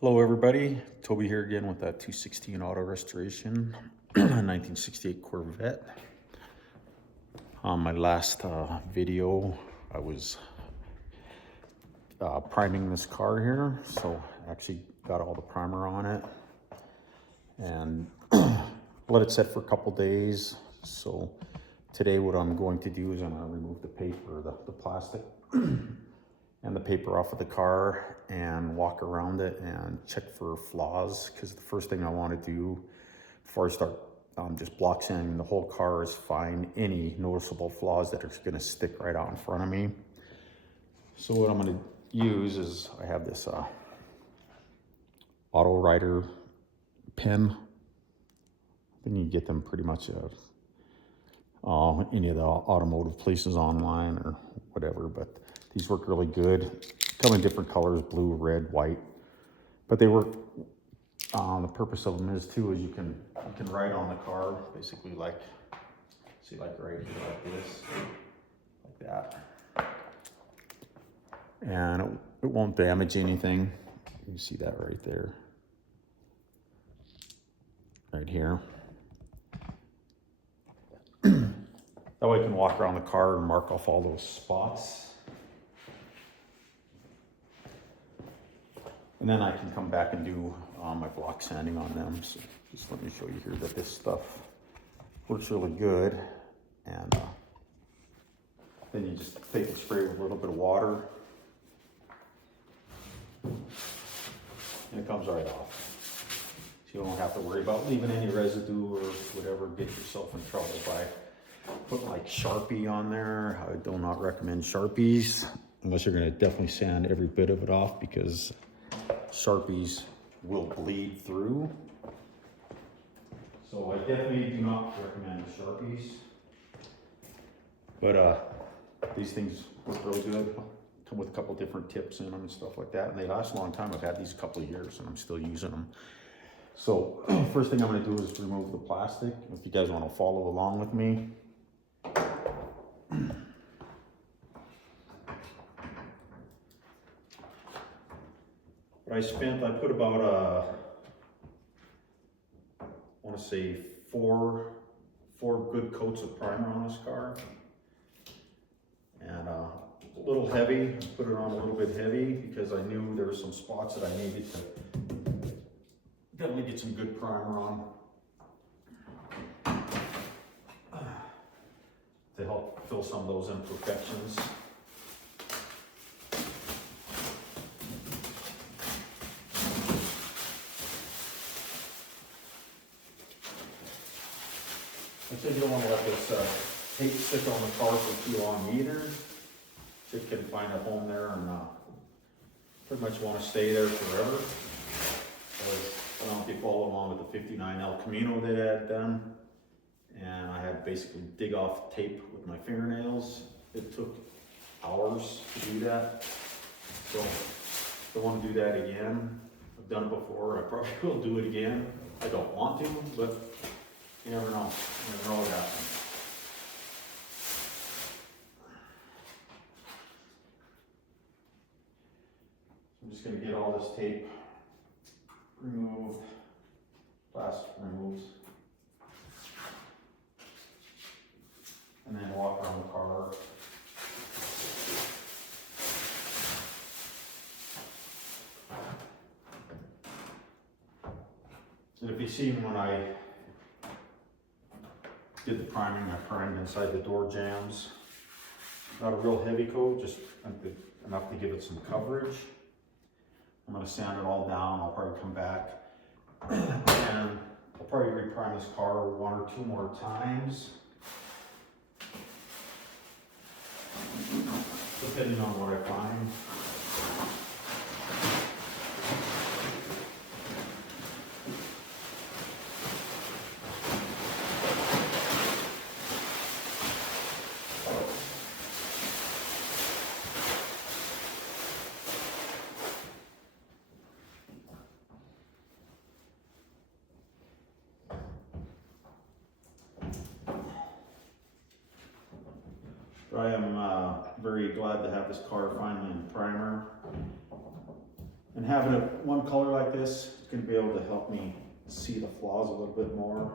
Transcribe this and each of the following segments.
Hello everybody, Toby here again with that 216 Auto Restoration 1968 Corvette. On my last video, I was priming this car here, so I actually got all the primer on it and let it set for a couple days. So today what I'm going to do is I'm going to remove the paper, the plastic and the paper off of the car and walk around it and check for flaws, because the first thing I want to do before I start just block sanding the whole car is find any noticeable flaws that are going to stick right out in front of me. So what I'm going to use is I have this auto writer pen. I think you can get them pretty much at any of the automotive places online or whatever, but these work really good. Come in different colors, blue, red, white, but they work. The purpose of them is you can write on the car, basically like, see, like right here, like this, like that. And it won't damage anything. You see that right there, right here. That way I can walk around the car and mark off all those spots. And then I can come back and do my block sanding on them. So just let me show you here that this stuff works really good. And then you just take and spray with a little bit of water. And it comes right off. So you don't have to worry about leaving any residue or whatever, get yourself in trouble by putting like Sharpie on there. I do not recommend Sharpies unless you're gonna definitely sand every bit of it off, because Sharpies will bleed through. So I definitely do not recommend Sharpies. But these things work really good. Come with a couple different tips in them and stuff like that. And they last a long time. I've had these a couple of years and I'm still using them. So first thing I'm gonna do is remove the plastic. If you guys wanna follow along with me. I put about I want to say four good coats of primer on this car, and a little heavy. Put it on a little bit heavy because I knew there were some spots that I needed to definitely get some good primer on to help fill some of those imperfections. So you don't want to let this tape stick on the car for too long either. So it can find a home there and pretty much want to stay there forever. I don't know if you follow along with the 59 El Camino that I had done. And I had basically dig off tape with my fingernails. It took hours to do that. So I don't want to do that again. I've done it before. I probably will do it again. I don't want to, but you never know. You never know what happens. I'm just going to get all this tape removed, plastic removed, and then walk around the car. And if you see when I did the priming, I primed inside the door jambs. Not a real heavy coat, just enough to give it some coverage. I'm going to sand it all down. I'll probably come back and I'll probably reprime this car one or two more times, depending on what I find. I am very glad to have this car finally in primer. And And having it one color like this is gonna be able to help me see the flaws a little bit more.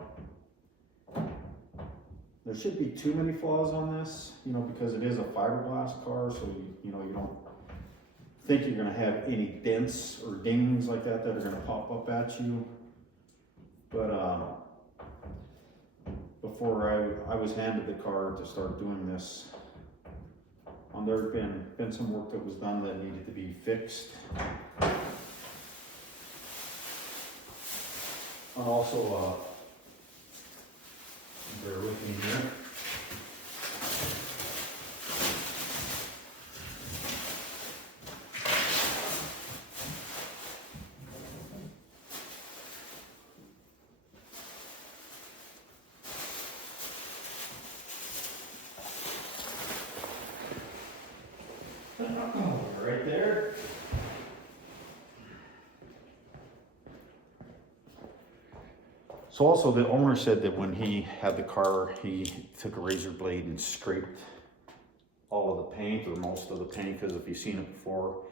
There shouldn't be too many flaws on this, you know, because it is a fiberglass car, so you know, you don't think you're gonna have any dents or dings like that that are gonna pop up at you. But before I was handed the car to start doing this, there had been some work that was done that needed to be fixed. And also, bear with me here. Right there. So also the owner said that when he had the car, he took a razor blade and scraped all of the paint, or most of the paint, because if you've seen it before,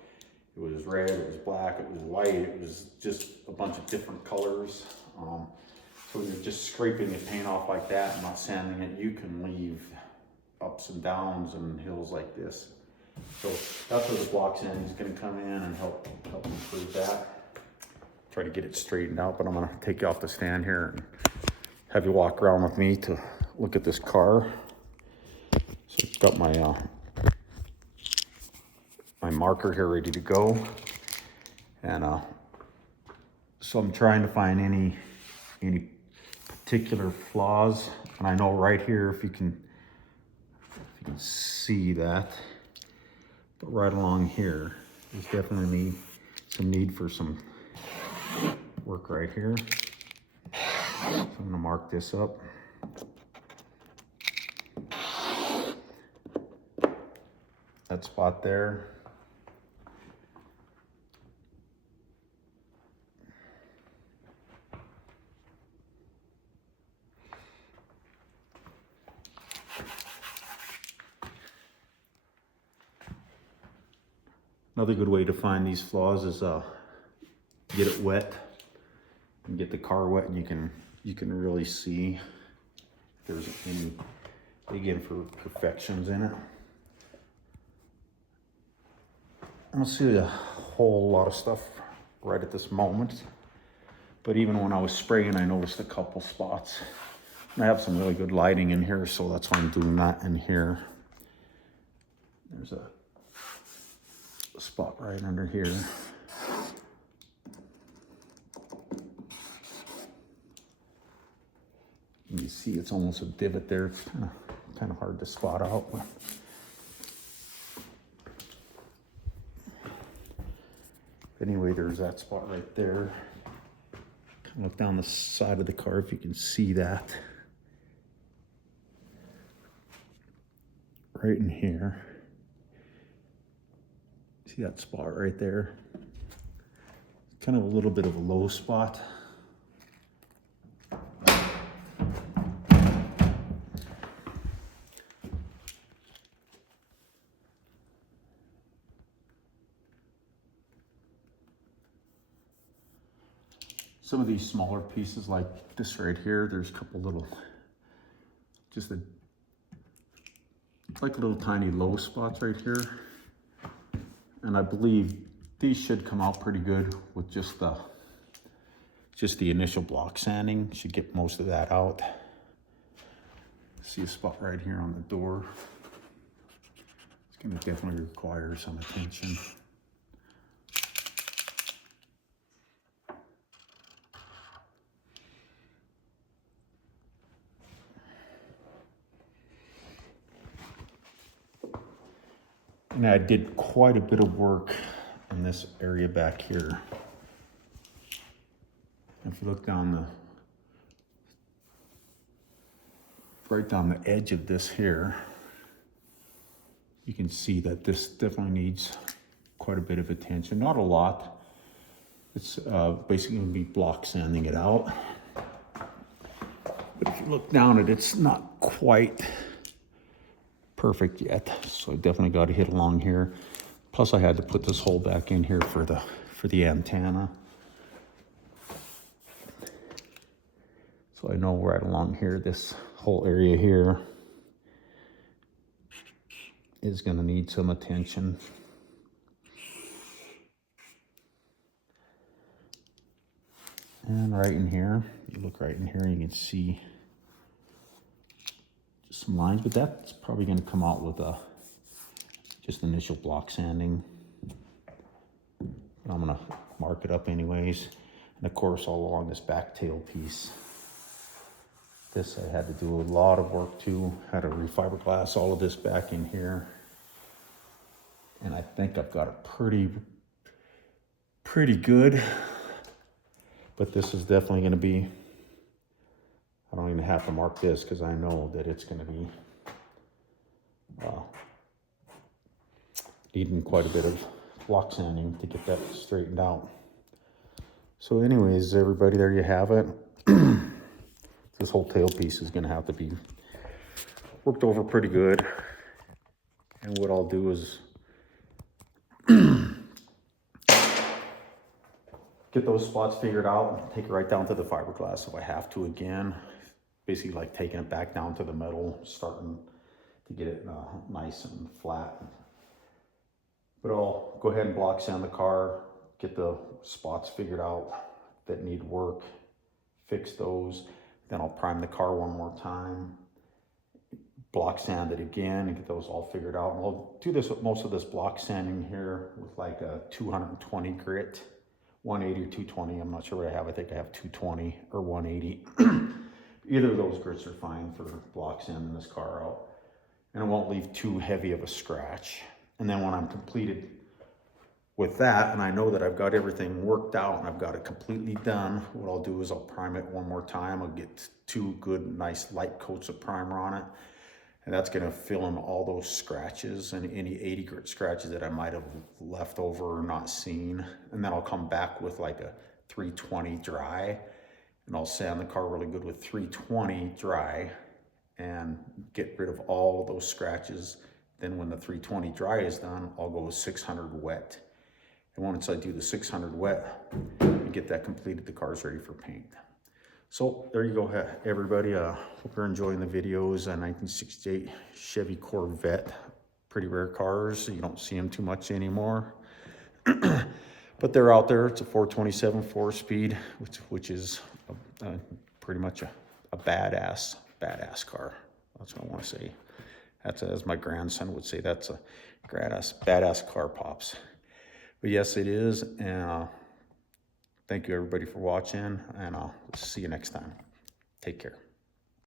it was red, it was black, it was white, it was just a bunch of different colors. So when you're just scraping the paint off like that and not sanding it, you can leave ups and downs and hills like this. So that's where the block sanding is going to come in and help improve that. Try to get it straightened out, but I'm going to take you off the stand here and have you walk around with me to look at this car. So it's got my my marker here ready to go, and so I'm trying to find any particular flaws. And I know right here, if you can see that. But right along here, there's definitely some need for some work right here. So I'm gonna mark this up. That spot there. Another good way to find these flaws is get it wet and get the car wet, and you can really see if there's any big imperfections in it. I don't see a whole lot of stuff right at this moment, but even when I was spraying, I noticed a couple spots. And I have some really good lighting in here, so that's why I'm doing that in here. There's a spot right under here. You see it's almost a divot there. It's kind of hard to spot out. Anyway, there's that spot right there. Kind of look down the side of the car if you can see that. Right in here. See that spot right there? Kind of a little bit of a low spot. Some of these smaller pieces like this right here, there's a couple little, like little tiny low spots right here. And I believe these should come out pretty good with just the initial block sanding. Should get most of that out. See a spot right here on the door. It's gonna definitely require some attention. And I did quite a bit of work in this area back here. If you look down right down the edge of this here, you can see that this definitely needs quite a bit of attention. Not a lot. It's basically going to be block sanding it out. But if you look down at it, it's not quite perfect yet, so I definitely got to hit along here. Plus I had to put this hole back in here for the for the antenna. So I know right along here, this whole area here is gonna need some attention. And right in here, you look right in here, you can see just some lines, but that's probably gonna come out with a just initial block sanding. I'm gonna mark it up anyways. And of course, all along this back tail piece, this I had to do a lot of work to, had to refiberglass all of this back in here. And I think I've got it pretty good. But this is definitely gonna be, I don't even have to mark this because I know that it's gonna be needing quite a bit of block sanding to get that straightened out. So anyways, everybody, there you have it. This whole tail piece is gonna have to be worked over pretty good. And what I'll do is get those spots figured out, take it right down to the fiberglass if I have to again. Basically like taking it back down to the metal, starting to get it nice and flat. But I'll go ahead and block sand the car, get the spots figured out that need work, fix those. Then I'll prime the car one more time, block sand it again and get those all figured out. And I'll do this with most of this block sanding here with like a 220 grit, 180 or 220. I'm not sure what I have. I think I have 220 or 180. Either of those grits are fine for block sanding this car out. And it won't leave too heavy of a scratch. And then when I'm completed with that, and I know that I've got everything worked out and I've got it completely done, what I'll do is I'll prime it one more time. I'll get 2 good, nice light coats of primer on it. And that's gonna fill in all those scratches and any 80 grit scratches that I might have left over or not seen. And then I'll come back with like a 320 dry, and I'll sand the car really good with 320 dry and get rid of all of those scratches. Then when the 320 dry is done, I'll go with 600 wet. And once I do the 600 wet and get that completed, the car's ready for paint. So there you go, everybody. Hope you're enjoying the videos. A 1968 Chevy Corvette. Pretty rare cars. You don't see them too much anymore. But they're out there. It's a 427 4-speed, which is pretty much a badass car. That's what I want to say. That's, as my grandson would say, that's a badass car, Pops. But yes, it is. And thank you everybody for watching, and I'll see you next time. Take care.